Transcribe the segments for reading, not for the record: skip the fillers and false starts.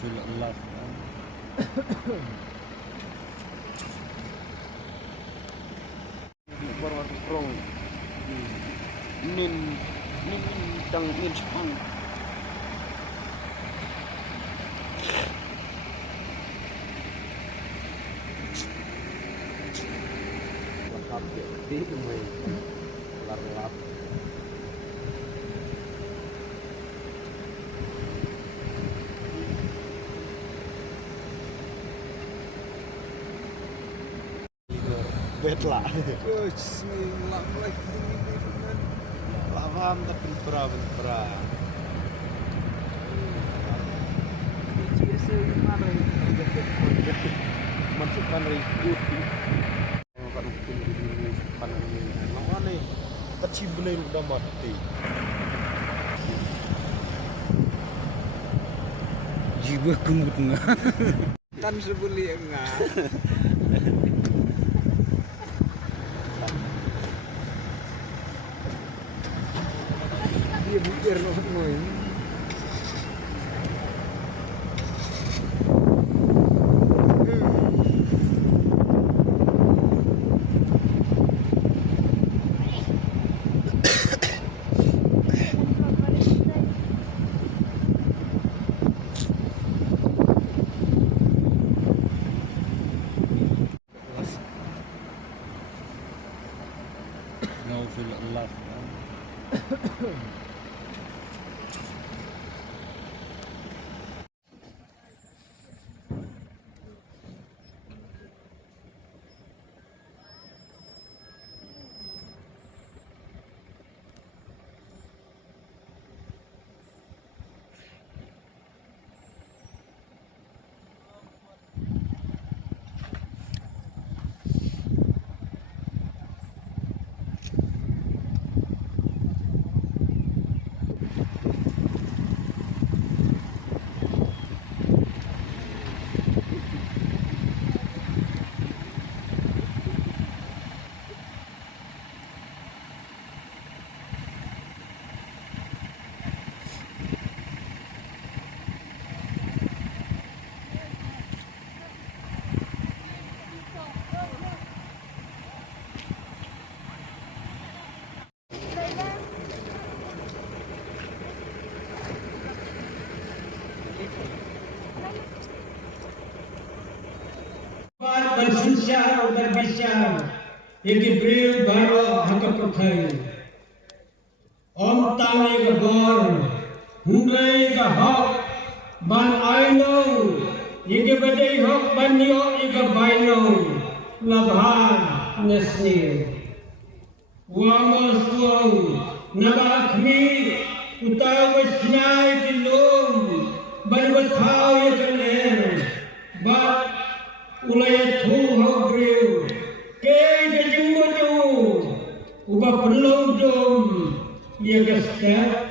feel love. Baru strong. Nin tang nin spang. Lap di mai lap. Betla. Bismillah. Lawan tapi pera. Biasa mana masukkan ribut. Kalau mungkin ini panen ini, lawan ni kecil benar udah mati. Jiwa kumut ngah. Kan sebeli ngah. Dia bukir nak semua ini. No feel love. Bersisyar dan bisyar yang diberi baru hak percaya. Om tang yang gor, hundai yang hak ban aino, yang diberi hak ban yo yang baino, labhan nesni. Wamaswang nabakmi utama sinai dilum ban wathau yang kener bat ulaya thu hogriu ke jingmojo uba perlong dom ya gasta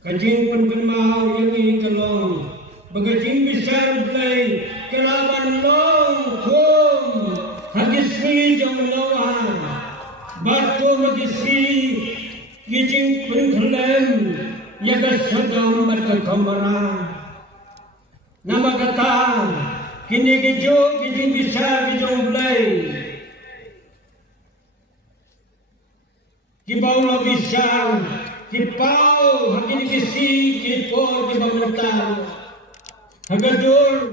kajing pengemau yang ini kelong bagajing besar play kelaban long kum hadismi jong lawan batu magisi gijing pengelem ya gasta dom berkekamara nama kata kini kejo kijing bisa kijong play kibau lo bisa kipau hakini kisi kipo kibau letak hagadur